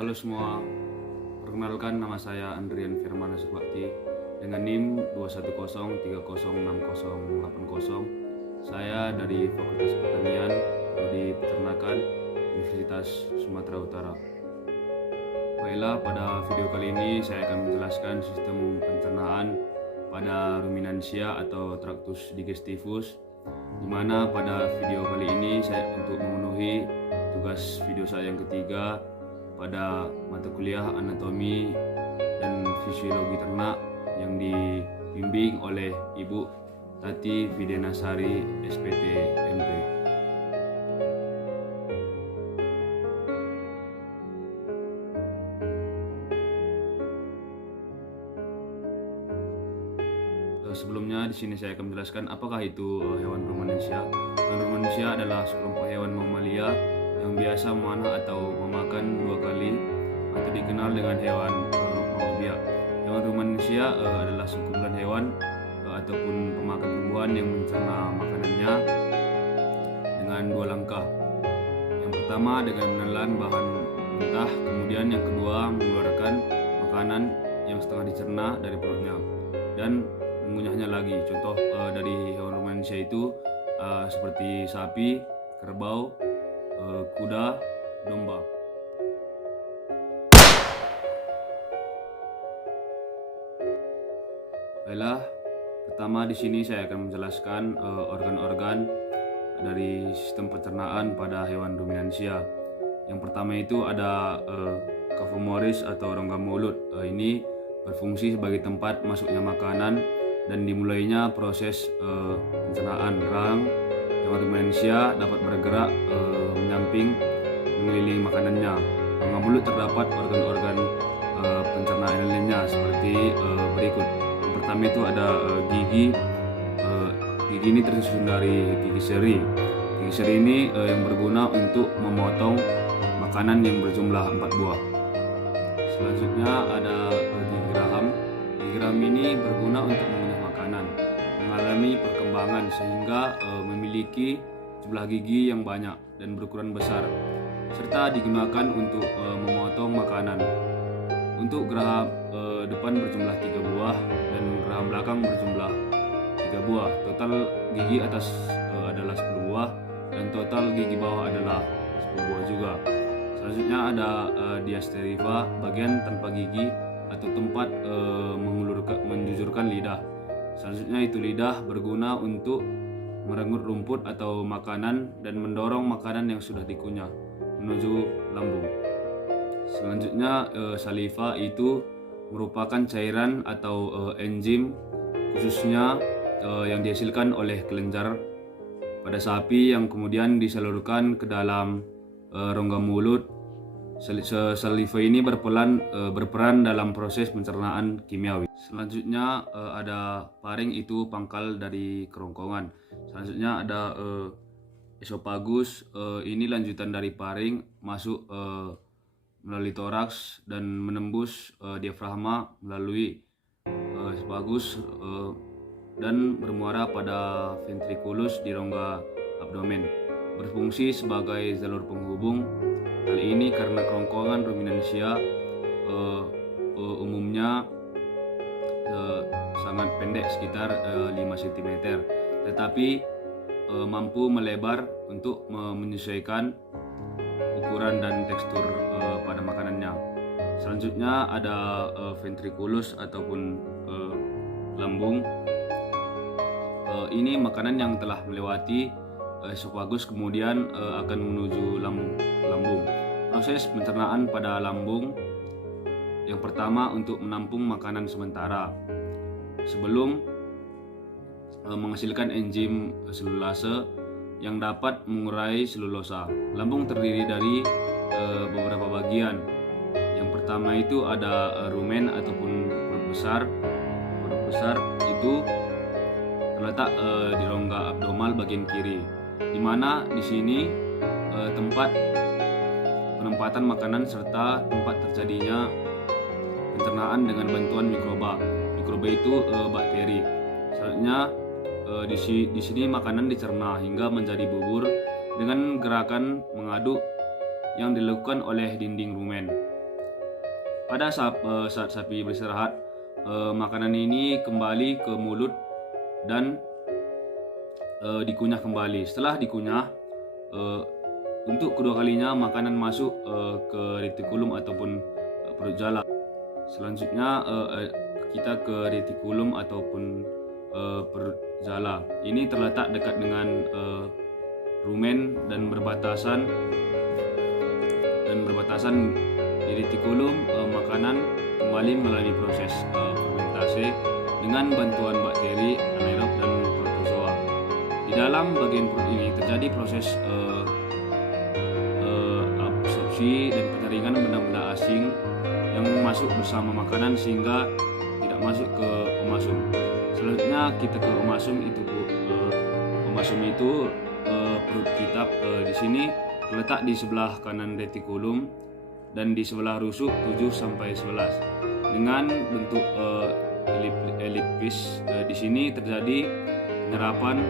Halo semua, perkenalkan nama saya Andrian Firman Subakti dengan NIM 210306080. Saya dari Fakultas Pertanian, Prodi Peternakan, Universitas Sumatera Utara. Baiklah, pada video kali ini saya akan menjelaskan sistem pencernaan pada ruminansia atau Tractus digestivus, di mana pada video kali ini saya untuk memenuhi tugas video saya yang ketiga pada mata kuliah anatomi dan fisiologi ternak yang dibimbing oleh Ibu Tati Widenasari SPT MP. Sebelumnya di sini saya akan menjelaskan apakah itu hewan ruminansia. Hewan ruminansia adalah sekelompok hewan mamalia yang biasa memanah atau memakan dua kali atau dikenal dengan hewan mammalia. Hewan ruminansia adalah sekumpulan hewan ataupun pemakan tumbuhan yang mencerna makanannya dengan dua langkah. Yang pertama dengan menelan bahan mentah, kemudian yang kedua mengeluarkan makanan yang setengah dicerna dari perutnya dan mengunyahnya lagi. Contoh dari hewan ruminansia itu seperti sapi, kerbau, kuda, domba. Baiklah, pertama di sini saya akan menjelaskan organ-organ dari sistem pencernaan pada hewan ruminansia. Yang pertama itu ada cophomoris atau rongga mulut. Ini berfungsi sebagai tempat masuknya makanan dan dimulainya proses pencernaan. Rahang hewan ruminansia dapat bergerak menyamping mengelilingi makanannya. Rongga mulut terdapat organ-organ pencernaan lainnya seperti berikut. Yang pertama itu ada gigi. Gigi ini tersusun dari gigi seri. Gigi seri ini yang berguna untuk memotong makanan yang berjumlah 4 buah. Selanjutnya ada gigi geraham. Gigi geraham ini berguna untuk mengunyah makanan, mengalami perkembangan sehingga memiliki jumlah gigi yang banyak dan berukuran besar, serta digunakan untuk memotong makanan. Untuk geraham depan berjumlah 3 buah dan geraham belakang berjumlah 3 buah. Total gigi atas adalah 10 buah dan total gigi bawah adalah 10 buah juga. Selanjutnya ada diasteriva, bagian tanpa gigi atau tempat menjujurkan lidah. Selanjutnya itu lidah berguna untuk merenggut rumput atau makanan dan mendorong makanan yang sudah dikunyah menuju lambung. Selanjutnya saliva itu merupakan cairan atau enzim khususnya yang dihasilkan oleh kelenjar pada sapi yang kemudian disalurkan ke dalam rongga mulut. Saliva ini berperan dalam proses pencernaan kimiawi. Selanjutnya ada paring, itu pangkal dari kerongkongan. Selanjutnya ada esophagus, ini lanjutan dari paring masuk melalui toraks dan menembus diafragma melalui esophagus dan bermuara pada ventriculus di rongga abdomen. Berfungsi sebagai jalur penghubung. Hal ini karena kerongkongan ruminansia umumnya sangat pendek, sekitar 5 cm, tetapi mampu melebar untuk menyesuaikan ukuran dan tekstur pada makanannya. Selanjutnya ada ventriculus ataupun lambung. Ini makanan yang telah melewati esophagus kemudian akan menuju lambung. Proses pencernaan pada lambung yang pertama untuk menampung makanan sementara sebelum menghasilkan enzim selulase yang dapat mengurai selulosa. Lambung terdiri dari beberapa bagian. Yang pertama itu ada rumen ataupun perut besar. Perut besar itu terletak di rongga abdomal bagian kiri, di mana di sini tempat penempatan makanan serta tempat terjadinya pencernaan dengan bantuan mikroba. Mikroba itu bakteri. Selanjutnya di sini makanan dicerna hingga menjadi bubur dengan gerakan mengaduk yang dilakukan oleh dinding rumen. Saat sapi beristirahat, makanan ini kembali ke mulut dan dikunyah kembali. Setelah dikunyah, untuk kedua kalinya makanan masuk ke retikulum ataupun perut jala. Selanjutnya kita ke retikulum ataupun perut jala. Ini terletak dekat dengan rumen dan berbatasan di retikulum. Makanan kembali melalui proses fermentasi dengan bantuan bakteri anaerob dan protozoa. Di dalam bagian perut ini terjadi proses absorpsi dan penyaringan benda-benda asing yang masuk bersama makanan sehingga tidak masuk ke omasum. Selanjutnya kita ke omasum itu. Omasum itu perut kita di sini terletak di sebelah kanan retikulum dan di sebelah rusuk 7-11 dengan bentuk elipis. Di sini terjadi penyerapan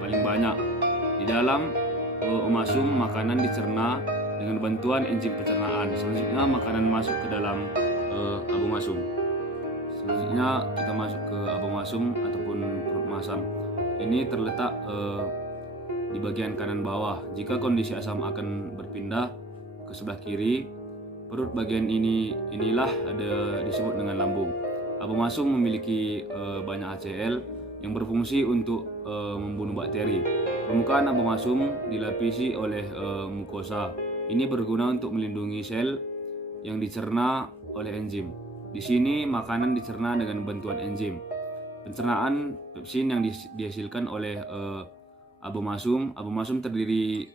paling banyak. Di dalam omasum makanan dicerna dengan bantuan enzim pencernaan. Selanjutnya makanan masuk ke dalam abomasum. Selanjutnya kita masuk ke abomasum ataupun perut masam. Ini terletak di bagian kanan bawah. Jika kondisi asam akan berpindah ke sebelah kiri, perut bagian inilah disebut dengan lambung. Abomasum memiliki banyak HCl yang berfungsi untuk membunuh bakteri. Permukaan abomasum dilapisi oleh mukosa. Ini berguna untuk melindungi sel yang dicerna oleh enzim. Di sini makanan dicerna dengan bantuan enzim. Pencernaan pepsin yang dihasilkan oleh abomasum. Abomasum terdiri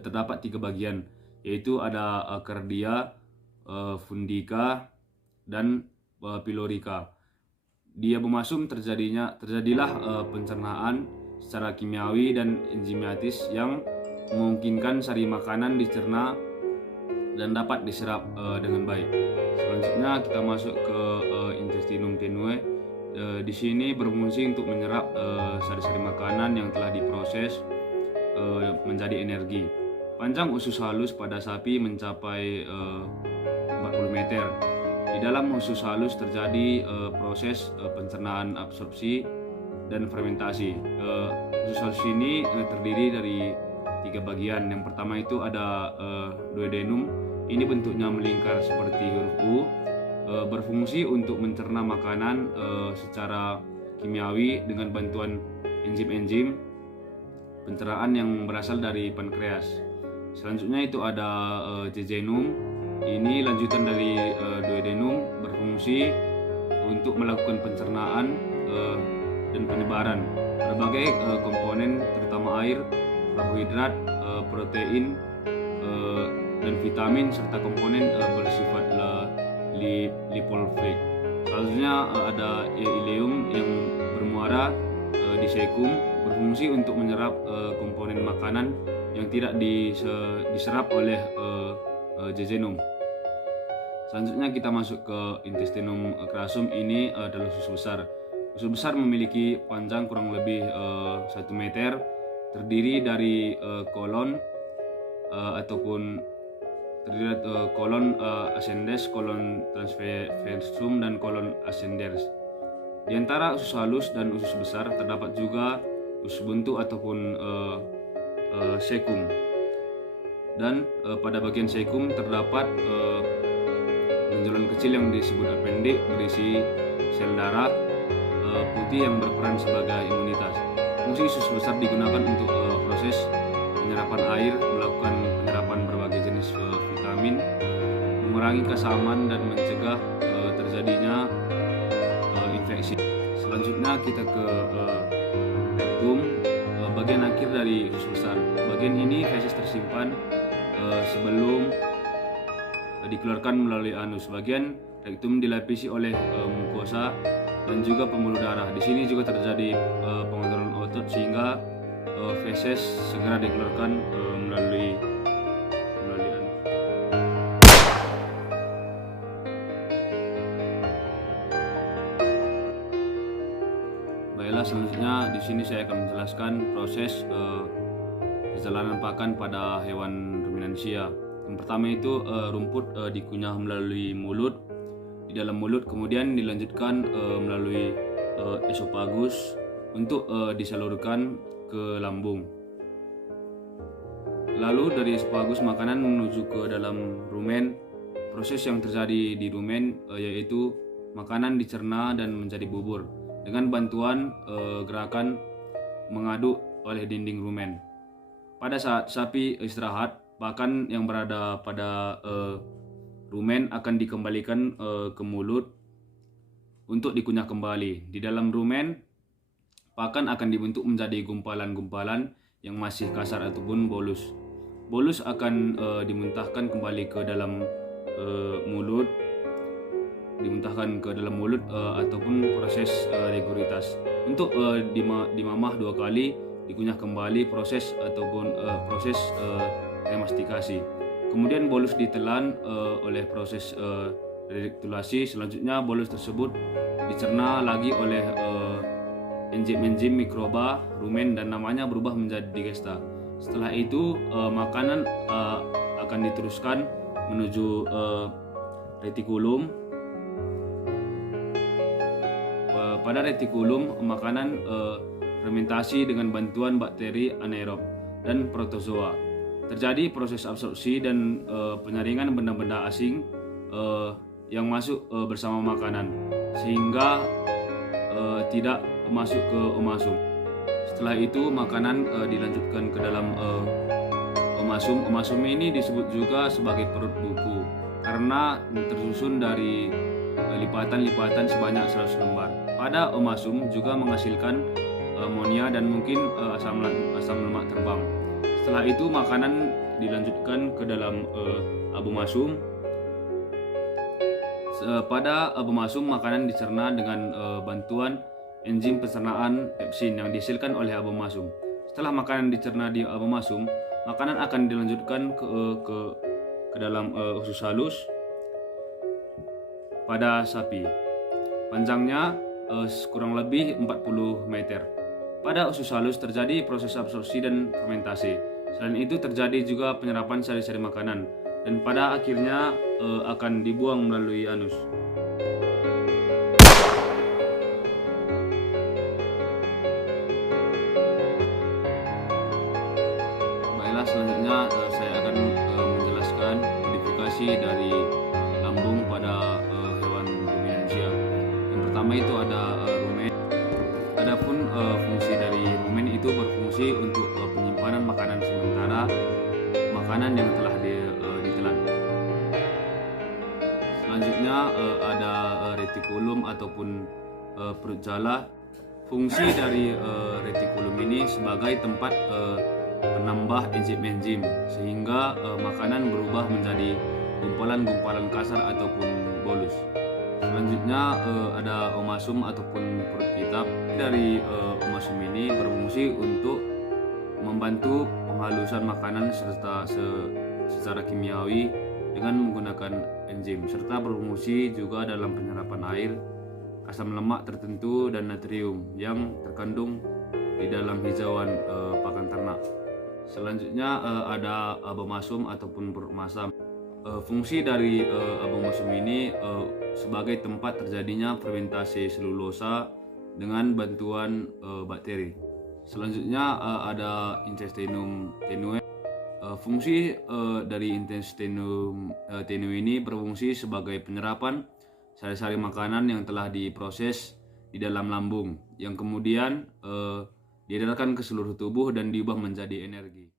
terdapat 3 bagian, yaitu ada kardia, fundika, dan pilorika. Di abomasum terjadilah pencernaan secara kimiawi dan enzimatis yang memungkinkan sari makanan dicerna dan dapat diserap dengan baik. Selanjutnya kita masuk ke intestinum tenue. Di sini berfungsi untuk menyerap sari-sari makanan yang telah diproses menjadi energi. Panjang usus halus pada sapi mencapai 40 meter. Di dalam usus halus terjadi proses pencernaan, absorpsi, dan fermentasi. Usus halus ini terdiri dari 3 bagian. Yang pertama itu ada duodenum. Ini bentuknya melingkar seperti huruf U, berfungsi untuk mencerna makanan secara kimiawi dengan bantuan enzim-enzim pencernaan yang berasal dari pankreas. Selanjutnya itu ada jejunum. Ini lanjutan dari duodenum, berfungsi untuk melakukan pencernaan dan penyebaran berbagai komponen terutama air, karbohidrat, protein, dan vitamin serta komponen bersifat lipofilling. Selanjutnya ada ileum yang bermuara di cecum, berfungsi untuk menyerap komponen makanan yang tidak diserap oleh jejunum. Selanjutnya kita masuk ke intestinum crassum. Ini adalah usus besar. Usus besar memiliki panjang kurang lebih 1 meter, terdiri dari kolon ascendens, kolon transversum, dan kolon ascendens. Di antara usus halus dan usus besar terdapat juga usus buntu ataupun cecum. Dan pada bagian cecum terdapat benjolan kecil yang disebut appendix, berisi sel darah putih yang berperan sebagai imunitas. Fungsi usus besar digunakan untuk proses penyerapan air, melakukan penyerapan berbagai jenis vitamin, mengurangi kesaman, dan mencegah terjadinya infeksi. Selanjutnya kita ke rektum, bagian akhir dari usus besar. Bagian ini feses tersimpan sebelum dikeluarkan melalui anus. Bagian rektum dilapisi oleh mukosa dan juga pembuluh darah. Di sini juga terjadi pengontrolan otot sehingga feses segera dikeluarkan melalui anus. Baiklah, selanjutnya di sini saya akan menjelaskan proses perjalanan pakan pada hewan ruminansia. Yang pertama itu rumput dikunyah melalui mulut, di dalam mulut, kemudian dilanjutkan melalui esofagus untuk disalurkan ke lambung. Lalu dari esofagus makanan menuju ke dalam rumen. Proses yang terjadi di rumen yaitu makanan dicerna dan menjadi bubur dengan bantuan gerakan mengaduk oleh dinding rumen. Pada saat sapi istirahat, pakan yang berada pada rumen akan dikembalikan ke mulut untuk dikunyah kembali. Di dalam rumen, pakan akan dibentuk menjadi gumpalan-gumpalan yang masih kasar ataupun bolus. Bolus akan dimuntahkan kembali ke dalam mulut, ataupun proses regurgitas. Untuk dimamah 2 kali, dikunyah kembali proses remastikasi. Kemudian bolus ditelan oleh proses redikulasi. Selanjutnya bolus tersebut dicerna lagi oleh enzim-enzim mikroba rumen dan namanya berubah menjadi digesta. Setelah itu makanan akan diteruskan menuju retikulum. Pada retikulum makanan fermentasi dengan bantuan bakteri anaerob dan protozoa. Terjadi proses absorpsi dan penyaringan benda-benda asing yang masuk bersama makanan sehingga tidak masuk ke omasum. Setelah itu makanan dilanjutkan ke dalam omasum. Omasum ini disebut juga sebagai perut buku karena tersusun dari lipatan-lipatan sebanyak 100 lembar. Pada omasum juga menghasilkan amonia dan mungkin asam lemak terbang. Setelah itu makanan dilanjutkan ke dalam abomasum. Pada abomasum makanan dicerna dengan bantuan enzim pencernaan pepsin yang dihasilkan oleh abomasum. Setelah makanan dicerna di abomasum, makanan akan dilanjutkan ke dalam usus halus pada sapi. Panjangnya kurang lebih 40 meter. Pada usus halus terjadi proses absorpsi dan fermentasi. Selain itu terjadi juga penyerapan sari-sari makanan dan pada akhirnya akan dibuang melalui anus. Baiklah, selanjutnya saya akan menjelaskan modifikasi dari lambung pada hewan ruminansia. Yang pertama itu ada rumen. Adapun fungsi dari rumen itu berfungsi untuk penyimpanan makanan sementara, makanan yang telah ditelan. Selanjutnya ada retikulum ataupun perut jala. Fungsi dari retikulum ini sebagai tempat penambah enzim-enzim sehingga makanan berubah menjadi gumpalan-gumpalan kasar ataupun bolus. Selanjutnya ada omasum ataupun perut kitab. Dari omasum ini berfungsi untuk membantu penghalusan makanan secara kimiawi dengan menggunakan enzim, serta berfungsi juga dalam penyerapan air, asam lemak tertentu dan natrium yang terkandung di dalam hijauan pakan ternak. Selanjutnya ada abomasum ataupun perut masam. Fungsi dari abomasum ini sebagai tempat terjadinya fermentasi selulosa dengan bantuan bakteri. Selanjutnya ada intestinum tenue. Fungsi dari intestinum tenue ini berfungsi sebagai penyerapan sari-sari makanan yang telah diproses di dalam lambung yang kemudian diedarkan ke seluruh tubuh dan diubah menjadi energi.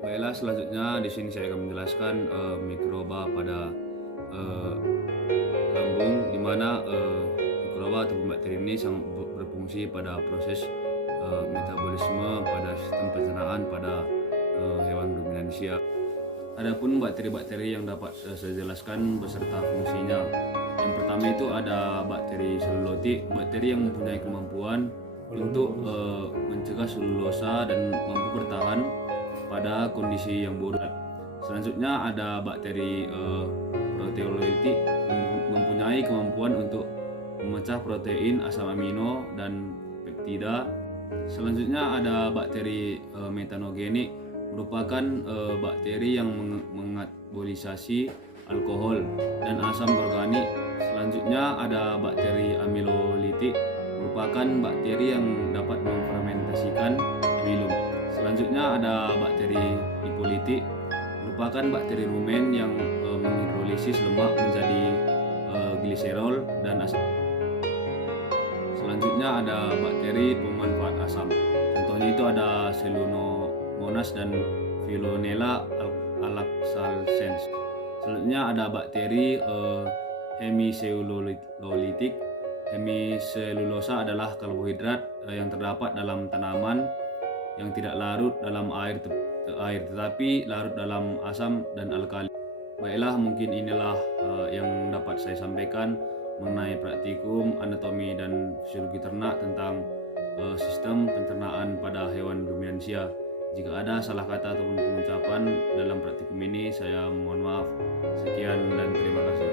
Baiklah, selanjutnya di sini saya akan menjelaskan mikroba pada lambung, di mana mikroba atau bakteri ini sangat berfungsi pada proses metabolisme pada sistem pencernaan pada hewan ruminansia. Adapun bakteri-bakteri yang dapat saya jelaskan beserta fungsinya. Yang pertama itu ada bakteri selulotik, bakteri yang mempunyai kemampuan untuk mencegah selulosa dan mampu bertahan pada kondisi yang buruk. Selanjutnya ada bakteri proteolytik, mempunyai kemampuan untuk memecah protein, asam amino dan peptida Selanjutnya ada bakteri metanogenik, merupakan bakteri yang mengatabolisasi alkohol dan asam organik. Selanjutnya ada bakteri amilolitik, merupakan bakteri yang dapat memfermentasikan amilum. Selanjutnya ada bakteri lipolitik, merupakan bakteri rumen yang menghidrolisis lemak menjadi gliserol dan asam. Selanjutnya ada bakteri pemanfaat asam. Contohnya itu ada Pseudomonas dan Phylonella alaxalescens. Selanjutnya ada bakteri hemiselulolitik. Hemiselulosa adalah karbohidrat yang terdapat dalam tanaman yang tidak larut dalam air tetapi larut dalam asam dan alkali. Baiklah, mungkin inilah yang dapat saya sampaikan mengenai praktikum anatomi dan fisiologi ternak tentang sistem pencernaan pada hewan ruminansia. Jika ada salah kata ataupun pengucapan dalam praktikum ini, saya mohon maaf. Sekian dan terima kasih.